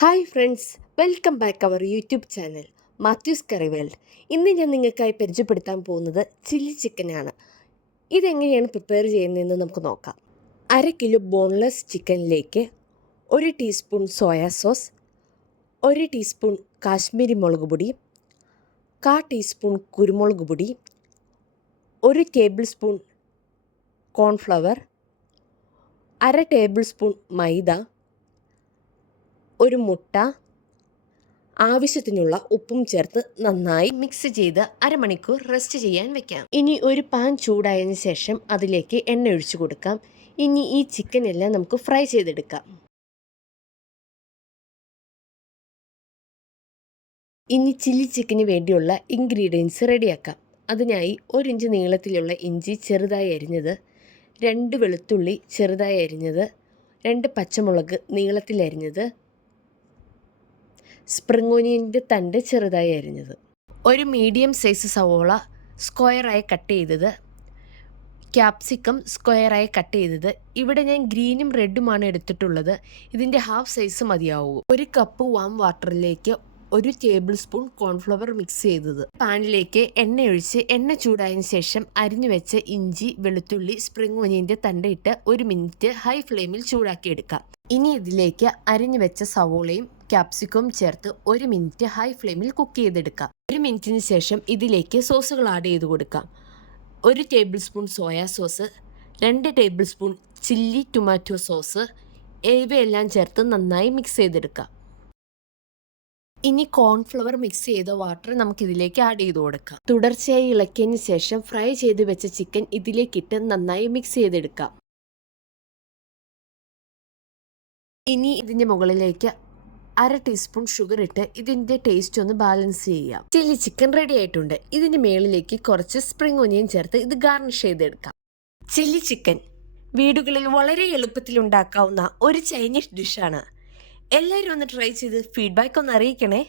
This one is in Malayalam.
Hi friends welcome back our YouTube channel Mathews curry world ഇന്ന് ഞാൻ നിങ്ങൾക്കായി പരിചയപ്പെടുത്താൻ പോകുന്നത് ചില്ലി ചിക്കനാണ് ഇതെങ്ങനെയാണ് പ്രിപ്പയർ ചെയ്യുന്നതെന്ന് നമുക്ക് നോക്കാം. അര കിലോ ബോൺലെസ് ചിക്കനിലേക്ക് ഒരു ടീസ്പൂൺ സോയാ സോസ് ഒരു ടീസ്പൂൺ കാശ്മീരി മുളക് പൊടി കാ ടീസ്പൂൺ കുരുമുളക് പൊടി ഒരു ടേബിൾ സ്പൂൺ കോൺഫ്ലവർ അര ടേബിൾ സ്പൂൺ മൈദ ഒരു മുട്ട ആവശ്യത്തിനുള്ള ഉപ്പും ചേർത്ത് നന്നായി മിക്സ് ചെയ്ത് അരമണിക്കൂർ റെസ്റ്റ് ചെയ്യാൻ വെക്കാം. ഇനി ഒരു പാൻ ചൂടായതിനു ശേഷം അതിലേക്ക് എണ്ണ ഒഴിച്ചു കൊടുക്കാം. ഇനി ഈ ചിക്കൻ എല്ലാം നമുക്ക് ഫ്രൈ ചെയ്തെടുക്കാം. ഇനി ചില്ലി ചിക്കന് വേണ്ടിയുള്ള ഇൻഗ്രീഡിയൻസ് റെഡിയാക്കാം അതിനായി ഒരിഞ്ച് നീളത്തിലുള്ള ഇഞ്ചി ചെറുതായി അരിഞ്ഞത് രണ്ട് വെളുത്തുള്ളി ചെറുതായി അരിഞ്ഞത് രണ്ട് പച്ചമുളക് നീളത്തിൽ അരിഞ്ഞത് സ്പ്രിംഗ് ഒനിയന്റെ തണ്ട് ചെറുതായി അരിഞ്ഞത്. ഒരു മീഡിയം സൈസ് സവോള സ്ക്വയറായി കട്ട് ചെയ്തത്. ക്യാപ്സിക്കം സ്ക്വയറായി കട്ട് ചെയ്തത്. ഇവിടെ ഞാൻ ഗ്രീനും റെഡുമാണ് എടുത്തിട്ടുള്ളത്. ഇതിന്റെ ഹാഫ് സൈസ് മതിയാവും. ഒരു കപ്പ് വാം വാട്ടറിലേക്ക് ഒരു ടേബിൾ സ്പൂൺ കോൺഫ്ലവർ മിക്സ് ചെയ്തത് പാനിലേക്ക് എണ്ണ ഒഴിച്ച് എണ്ണ ചൂടായതിനു ശേഷം അരിഞ്ഞു വെച്ച ഇഞ്ചി വെളുത്തുള്ളി സ്പ്രിംഗ് ഒനിയന്റെ തണ്ടയിട്ട് ഒരു മിനിറ്റ് ഹൈ ഫ്ലെയിമിൽ ചൂടാക്കിയെടുക്കാം ഇനി ഇതിലേക്ക് അരിഞ്ഞു വെച്ച സവോളയും ക്യാപ്സിക്കവും ചേർത്ത് ഒരു മിനിറ്റ് ഹൈ ഫ്ലെയിമിൽ കുക്ക് ചെയ്തെടുക്കാം. ഒരു മിനിറ്റിന് ശേഷം ഇതിലേക്ക് സോസുകൾ ആഡ് ചെയ്ത് കൊടുക്കാം. ഒരു ടേബിൾ സ്പൂൺ സോയാ സോസ് രണ്ട് table spoon chilli tomato sauce ഇവയെല്ലാം ചേർത്ത് നന്നായി മിക്സ് ചെയ്തെടുക്കാം. ഇനി കോൺഫ്ലവർ മിക്സ് ചെയ്ത വാട്ടർ നമുക്ക് ഇതിലേക്ക് ആഡ് ചെയ്ത് കൊടുക്കാം. തുടർച്ചയായി ഇളക്കിയതിന് ശേഷം ഫ്രൈ ചെയ്ത് വെച്ച ചിക്കൻ ഇതിലേക്കിട്ട് നന്നായി മിക്സ് ചെയ്തെടുക്കാം. ഇനി ഇതിന്റെ മുകളിലേക്ക് അര ടീസ്പൂൺ ഷുഗർ ഇട്ട് ഇതിന്റെ ടേസ്റ്റ് ഒന്ന് ബാലൻസ് ചെയ്യാം ചില്ലി ചിക്കൻ റെഡി ആയിട്ടുണ്ട്. ഇതിന്റെ മേളിലേക്ക് കുറച്ച് സ്പ്രിംഗ് ഒനിയൻ ചേർത്ത് ഇത് ഗാർണിഷ് ചെയ്തെടുക്കാം. ചില്ലി ചിക്കൻ വീടുകളിൽ വളരെ എളുപ്പത്തിൽ ഉണ്ടാക്കാവുന്ന ഒരു ചൈനീസ് ഡിഷാണ് എല്ലാവരും ഒന്ന് ട്രൈ ചെയ്ത് ഫീഡ്ബാക്ക് ഒന്ന് അറിയിക്കണേ.